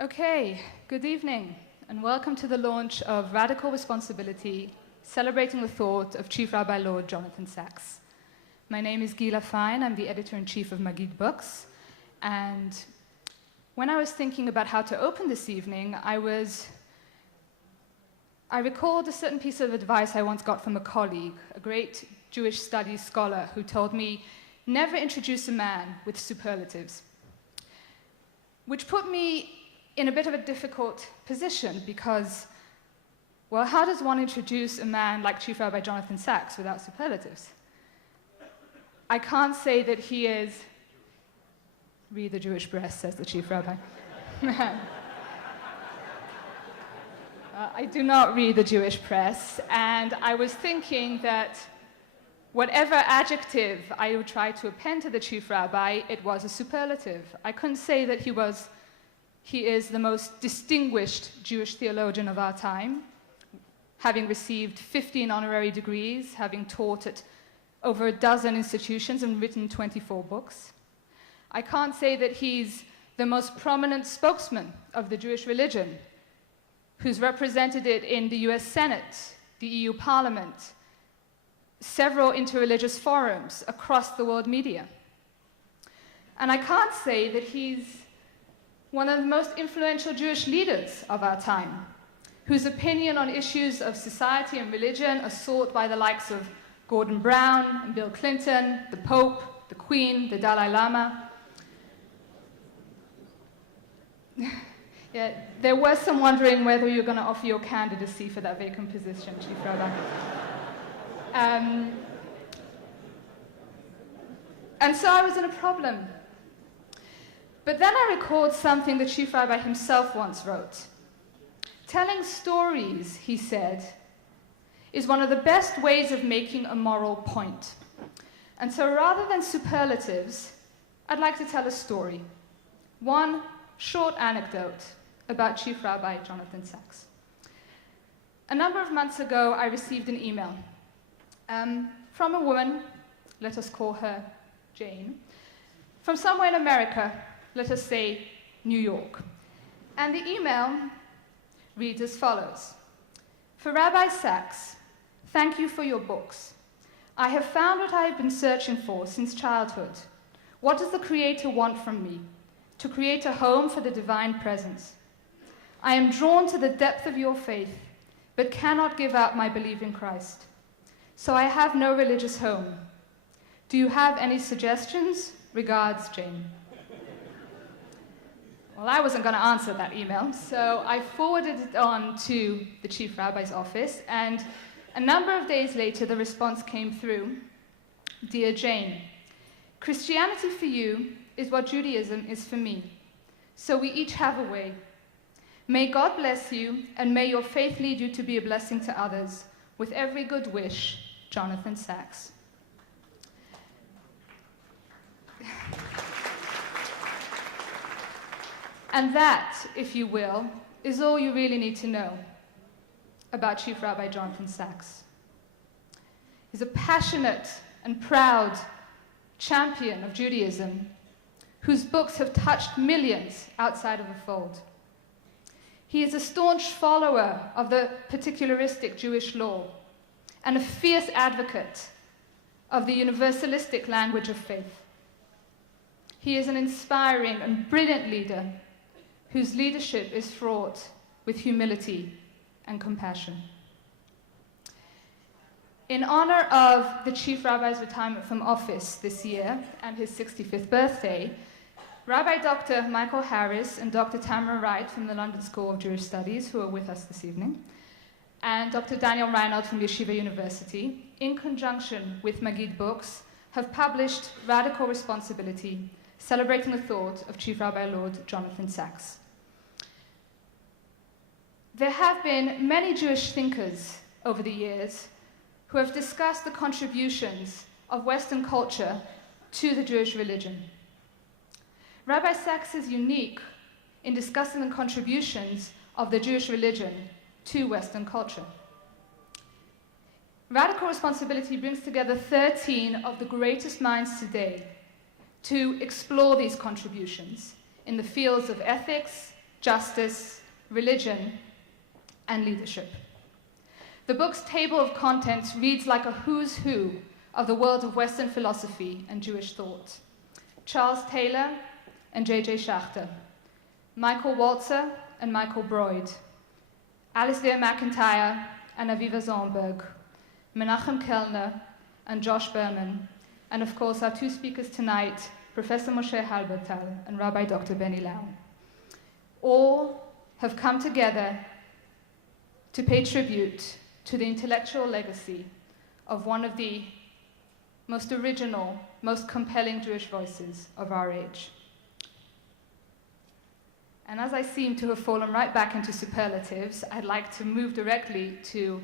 Okay, good evening, and welcome to the launch of Radical Responsibility, celebrating the thought of Chief Rabbi Lord Jonathan Sacks. My name is Gila. I'm the editor-in-chief of Maggid books, and when I was thinking about how to open this evening, I recalled a certain piece of advice I once got from a colleague, a great Jewish studies scholar, who told me, never introduce a man with superlatives, which put me in a bit of a difficult position because, well, how does one introduce a man like Chief Rabbi Jonathan Sacks without superlatives? I can't say that he is, read the Jewish press, says the Chief Rabbi. I do not read the Jewish press, and I was thinking that whatever adjective I would try to append to the Chief Rabbi, it was a superlative. I couldn't say that he is the most distinguished Jewish theologian of our time, having received 15 honorary degrees, having taught at over a dozen institutions and written 24 books. I can't say that he's the most prominent spokesman of the Jewish religion, who's represented it in the US Senate, the EU Parliament, several interreligious forums across the world media. And I can't say that he's one of the most influential Jewish leaders of our time, whose opinion on issues of society and religion are sought by the likes of Gordon Brown and Bill Clinton, the Pope, the Queen, the Dalai Lama. Yeah, there was some wondering whether you're going to offer your candidacy for that vacant position, Chief Rabbi. And so I was in a problem. But then I recalled something the Chief Rabbi himself once wrote. Telling stories, he said, is one of the best ways of making a moral point. And so rather than superlatives, I'd like to tell a story. One short anecdote about Chief Rabbi Jonathan Sacks. A number of months ago, I received an email from a woman, let us call her Jane, from somewhere in America, let us say New York. And the email reads as follows. For Rabbi Sacks, thank you for your books. I have found what I have been searching for since childhood. What does the Creator want from me? To create a home for the divine presence. I am drawn to the depth of your faith, but cannot give up my belief in Christ. So I have no religious home. Do you have any suggestions? Regards, Jane. Well, I wasn't going to answer that email, so I forwarded it on to the Chief Rabbi's office, and a number of days later, the response came through. Dear Jane, Christianity for you is what Judaism is for me, so we each have a way. May God bless you, and may your faith lead you to be a blessing to others. With every good wish, Jonathan Sacks. And that, if you will, is all you really need to know about Chief Rabbi Jonathan Sacks. He's a passionate and proud champion of Judaism, whose books have touched millions outside of the fold. He is a staunch follower of the particularistic Jewish law and a fierce advocate of the universalistic language of faith. He is an inspiring and brilliant leader whose leadership is fraught with humility and compassion. In honor of the Chief Rabbi's retirement from office this year and his 65th birthday, Rabbi Dr. Michael Harris and Dr. Tamara Wright from the London School of Jewish Studies, who are with us this evening, and Dr. Daniel Reinhold from Yeshiva University, in conjunction with Maggid Books, have published Radical Responsibility, celebrating the thought of Chief Rabbi Lord Jonathan Sacks. There have been many Jewish thinkers over the years who have discussed the contributions of Western culture to the Jewish religion. Rabbi Sacks is unique in discussing the contributions of the Jewish religion to Western culture. Radical Responsibility brings together 13 of the greatest minds today to explore these contributions in the fields of ethics, justice, religion, and leadership. The book's table of contents reads like a who's who of the world of Western philosophy and Jewish thought. Charles Taylor and J.J. Schachter, Michael Walzer and Michael Broyd, Alasdair MacIntyre and Aviva Zornberg, Menachem Kellner and Josh Berman, and of course our two speakers tonight, Professor Moshe Halbertal and Rabbi Dr. Benny Lau. All have come together to pay tribute to the intellectual legacy of one of the most original, most compelling Jewish voices of our age. And as I seem to have fallen right back into superlatives, I'd like to move directly to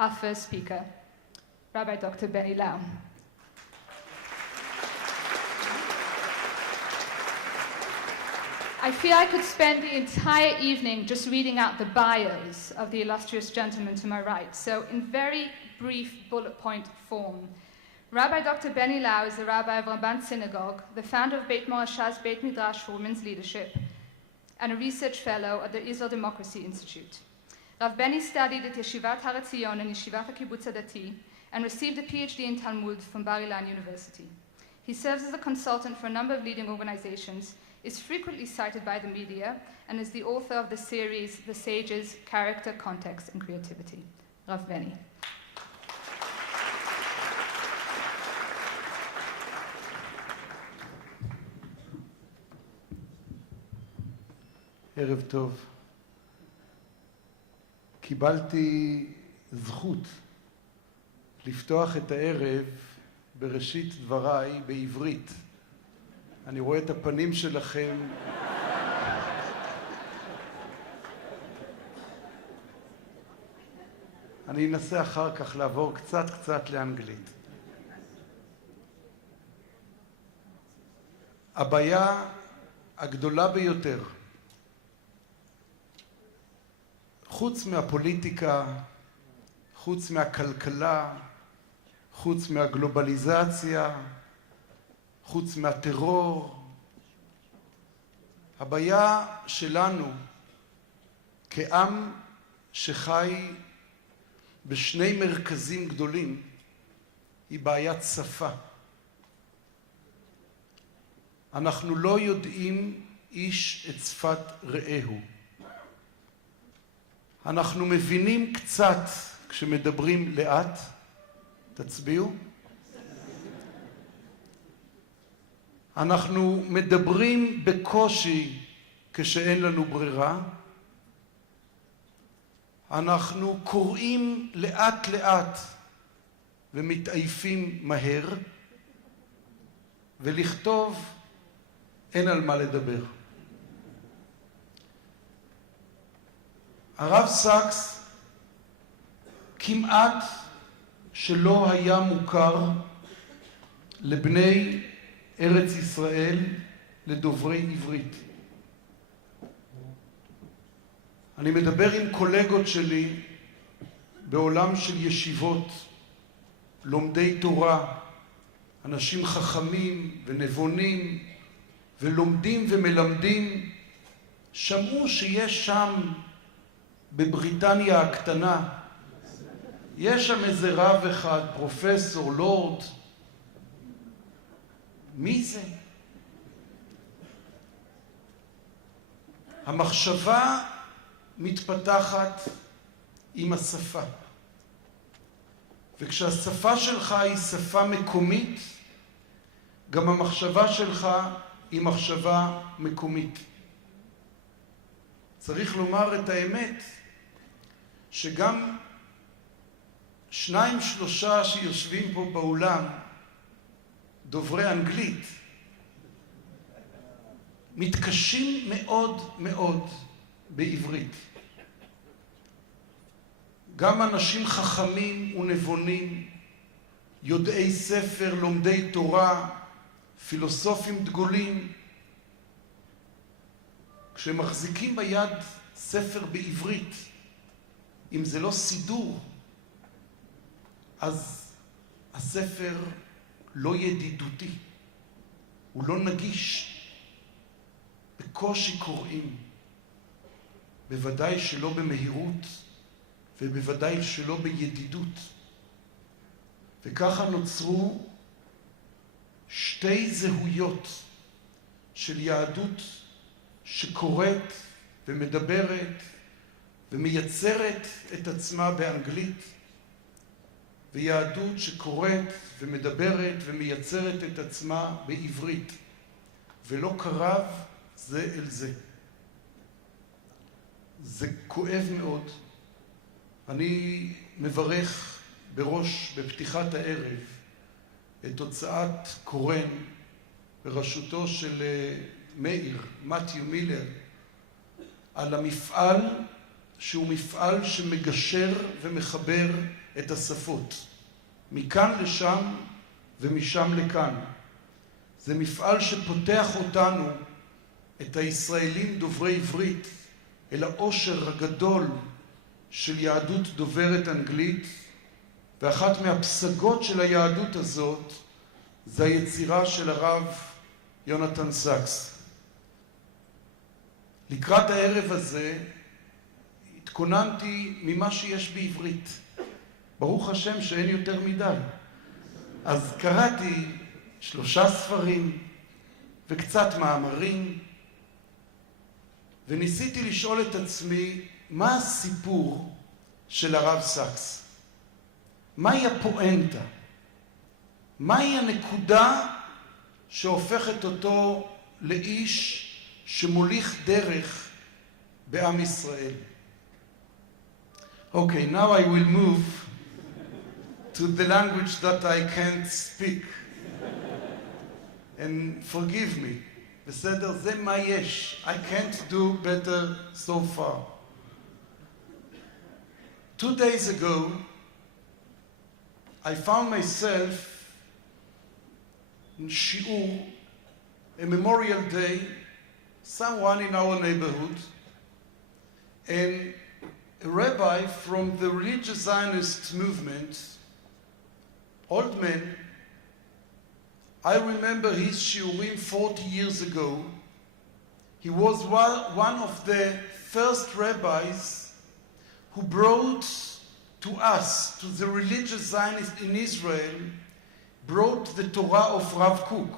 our first speaker, Rabbi Dr. Benny Lau. I fear I could spend the entire evening just reading out the bios of the illustrious gentlemen to my right. So in very brief bullet point form, Rabbi Dr. Benny Lau is the rabbi of Ramban Synagogue, the founder of Beit Morashah's Beit Midrash for Women's Leadership, and a research fellow at the Israel Democracy Institute. Rav Benny studied at Yeshivat Har Etzion and Yeshivat HaKibbutz Hadati and received a PhD in Talmud from Bar Ilan University. He serves as a consultant for a number of leading organizations, is frequently cited by the media, and is the author of the series The Sages, Character, Context, and Creativity. Rav Benny. ערב טוב. קיבלתי זכות לפתוח את הערב בראשית דבריי בעברית. אני רואה את הפנים שלכם. אני אנסה אחר כך לעבור קצת לאנגלית. הבעיה הגדולה ביותר, חוץ מהפוליטיקה, חוץ מהכלכלה, חוץ מהגלובליזציה, חוץ מהטרור, הבעיה שלנו כעם שחי בשני מרכזים גדולים היא בעיית שפה. אנחנו לא יודעים איש את שפת רעהו. אנחנו מבינים קצת כשמדברים לאט. תצביעו. אנחנו מדברים בקושי כשאין לנו ברירה. אנחנו קוראים לאט ומתעייפים מהר, ולכתוב אין על מה לדבר. הרב סאקס כמעט שלא היה מוכר לבני ארץ ישראל, לדוברי עברית. אני מדבר עם קולגות שלי בעולם של ישיבות, לומדי תורה, אנשים חכמים ונבונים ולומדים ומלמדים, שמעו שיש שם בבריטניה הקטנה, יש שם איזה רב אחד, פרופסור, לורד. מי זה? המחשבה מתפתחת עם השפה. וכשהשפה שלך היא שפה מקומית, גם המחשבה שלך היא מחשבה מקומית. צריך לומר את האמת, שגם 2-3 שיושבים פה באולם, דוברי אנגלית, מתקשים מאוד בעברית. גם אנשים חכמים ונבונים, יודעי ספר, לומדי תורה, פילוסופים דגולים, כשמחזיקים ביד ספר בעברית, אם זה לא סידור, אז הספר לא ידידותי, הוא לא נגיש, בקושי קוראים. בוודאי שלא במהירות, ובוודאי שלא בידידות. וככה נוצרו שתי זהויות של יהדות שקוראת ומדברת ומייצרת את עצמה באנגלית, ויהדות שקוראת ומדברת ומייצרת את עצמה בעברית, ולא קרב זה אל זה. זה כואב מאוד. אני מברך בפתיחת הערב את הוצאת קורן בראשותו של מתיו מילר על המפעל שהוא מפעל שמגשר ומחבר את השפות מכאן לשם ומשם לכאן. זה מפעל שפותח אותנו, את הישראלים דוברי עברית, אל העושר הגדול של יהדות דוברת אנגלית, ואחת מהפסגות של היהדות הזאת זה היצירה של הרב יונתן סקס. לקראת הערב הזה התכוננתי ממה שיש בעברית. ברוך השם שאין יותר מדי. אז קראתי 3 ספרים וקצת מאמרים, וניסיתי לשאול את עצמי מה הסיפור של הרב סקס. מהי הפואנטה? מהי הנקודה שהופכת אותו לאיש שמוליך דרך בעם ישראל? Okay, now I will move to the language that I can't speak. And forgive me. בסדר? זה מה יש. I can't do better so far. 2 days ago, I found myself in shiur, a memorial day, someone in our neighborhood, and a rabbi from the religious Zionist movement, old man. I remember his shiurim 40 years ago. He was one of the first rabbis who brought to us, to the religious Zionists in Israel, brought the Torah of Rav Kook.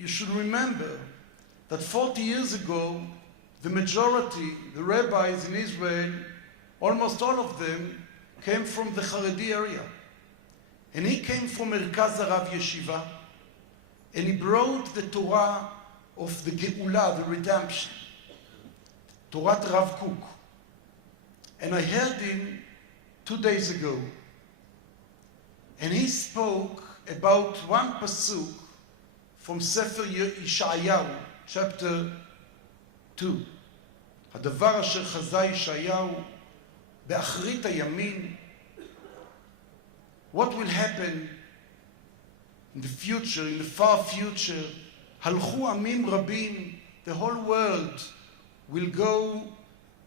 You should remember that 40 years ago, the majority, the rabbis in Israel, almost all of them, came from the Haredi area. And he came from Merkaz Arav Yeshiva, and he brought the Torah of the Gila, the redemption, Torah Rav Kook. And I heard him 2 days ago, and he spoke about one pasuk from Sefer Yeshayahu, chapter 2. הדבר אשר חזה ישעיהו באחרית הימים. What will happen in the future, in the far future? הלכו עמים רבים, the whole world will go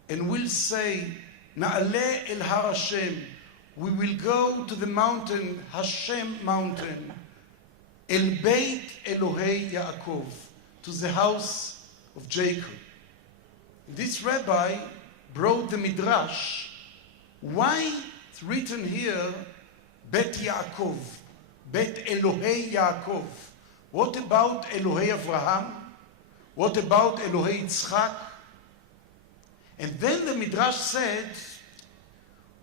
and will say, נעלה אל הר השם. We will go to the mountain, Hashem mountain, אל בית אלוהי יעקב, to the house of Jacob. This rabbi brought the midrash. Why it's written here, Bet Yaakov, Bet Elohei Yaakov? What about Elohei Avraham? What about Elohei Yitzchak? And then the midrash said,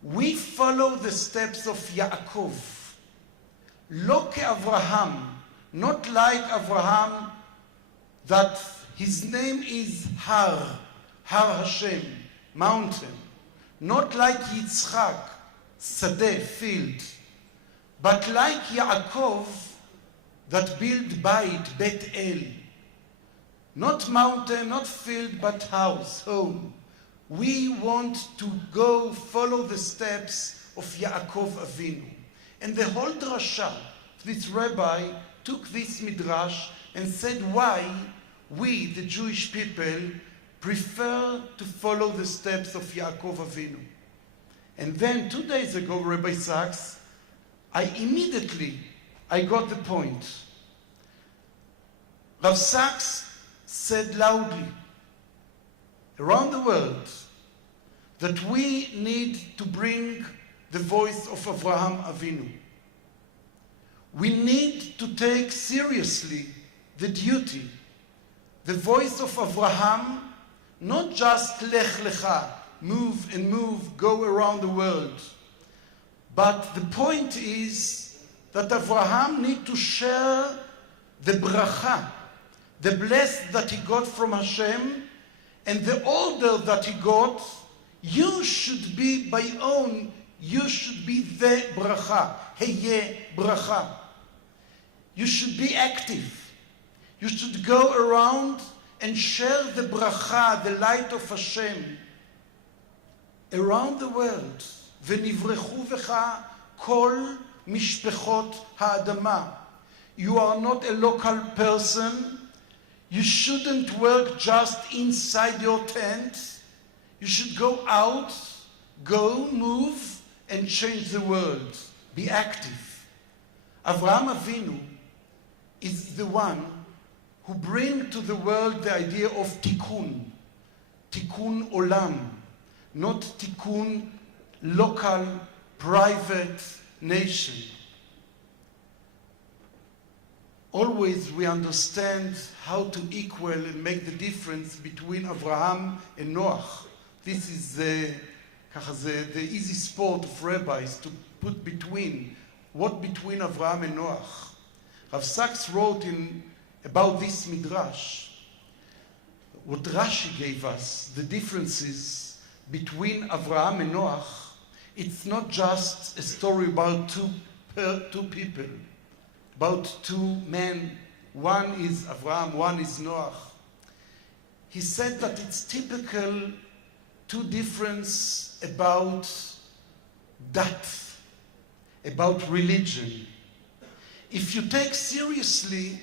we follow the steps of Yaakov. Lo ke'Avraham, not like Avraham, that his name is Har Hashem, mountain. Not like Yitzchak, Sadeh, field. But like Yaakov, that build Bait, Bet El. Not mountain, not field, but house, home. We want to go follow the steps of Yaakov Avinu. And the whole drasha, this rabbi, took this midrash and said why we, the Jewish people, prefer to follow the steps of Yaakov Avinu. And then 2 days ago, Rabbi Sachs, I got the point. Rav Sachs said loudly, around the world, that we need to bring the voice of Avraham Avinu. We need to take seriously the duty, the voice of Avraham, not just lech lecha, move and move, go around the world. But the point is that Avraham needs to share the bracha, the bless that he got from Hashem, and the order that he got. You should be you should be the bracha, heye bracha. You should be active. You should go around and share the bracha, the light of Hashem, around the world. ונברכו בך כל משפחות האדמה. You are not a local person. You shouldn't work just inside your tent. You should go out, go, move, and change the world. Be active. Avraham Avinu is the one who brings to the world the idea of tikkun. Tikkun olam, not tikkun local, private nation. Always we understand how to equal and make the difference between Avraham and Noach. This is the easy sport of rabbis to put between. What between Avraham and Noach? Rav Sachs wrote about this midrash, what Rashi gave us, the differences between Avraham and Noach. It's not just a story about two people, about two men. One is Avraham, one is Noach. He said that it's typical two differences about dat, about religion. If you take seriously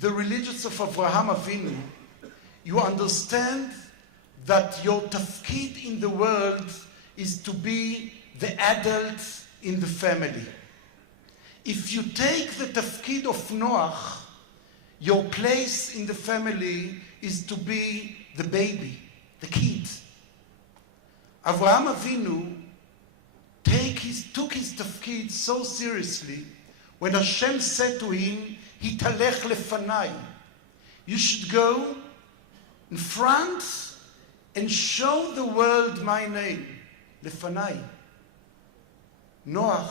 the religions of Avraham Avinu, you understand that your tafkid in the world is to be the adult in the family. If you take the tafkid of Noach, your place in the family is to be the baby, the kid. Avraham Avinu took his tafkid so seriously when Hashem said to him, Hitalech lefanai, you should go in front and show the world my name, lefanai. Noach,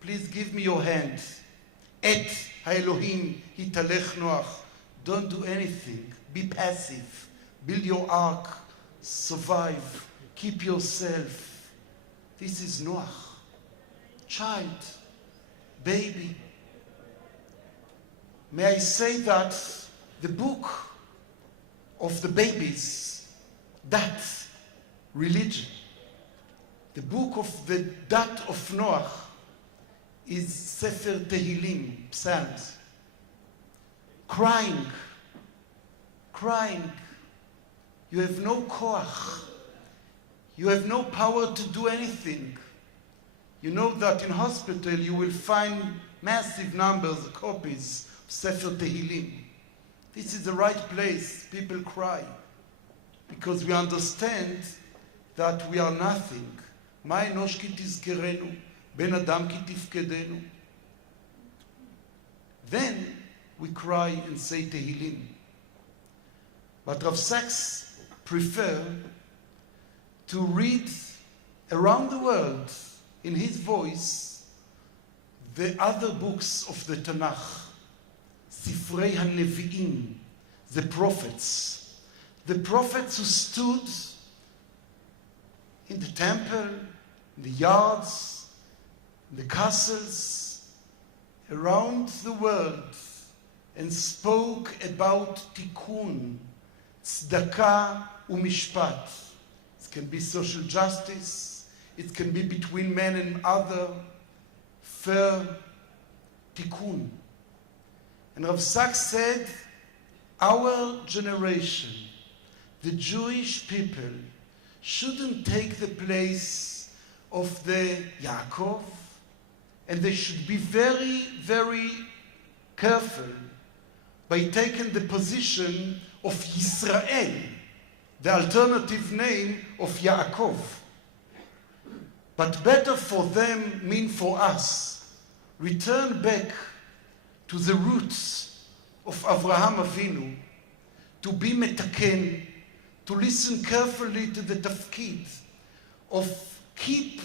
please give me your hand. Et haElohim hitalech Noach. Don't do anything. Be passive. Build your ark. Survive. Keep yourself. This is Noach. Child. Baby. May I say that the book of the babies, that religion, the book of the dat of Noach is Sefer Tehillim, Psalms. Crying. You have no koach. You have no power to do anything. You know that in hospital you will find massive numbers of copies of Sefer Tehillim. This is the right place. People cry because we understand that we are nothing. מה אנוש כי תזכרנו, בן אדם כי תפקדנו. Then we cry and say Tehillim. But Rav Sachs prefer to read around the world in his voice the other books of the Tanakh, Sifrei HaNevi'im, the prophets who stood in the temple, in the yards, in the castles, around the world, and spoke about tikkun, tzedakah umishpat. It can be social justice, it can be between men and other, fair tikkun. And Rav Sachs said, our generation, the Jewish people, shouldn't take the place of the Yaakov, and they should be very, very careful by taking the position of Yisrael, the alternative name of Yaakov. But better for them mean for us. Return back to the roots of Avraham Avinu, to be metaken, to listen carefully to the tafkid of keep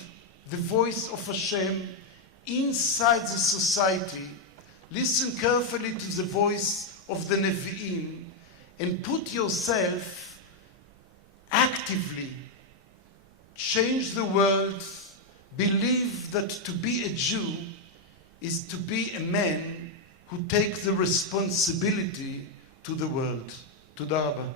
the voice of Hashem inside the society, listen carefully to the voice of the Nevi'im, and put yourself actively, change the world, believe that to be a Jew is to be a man who takes the responsibility to the world. Toda Rabba.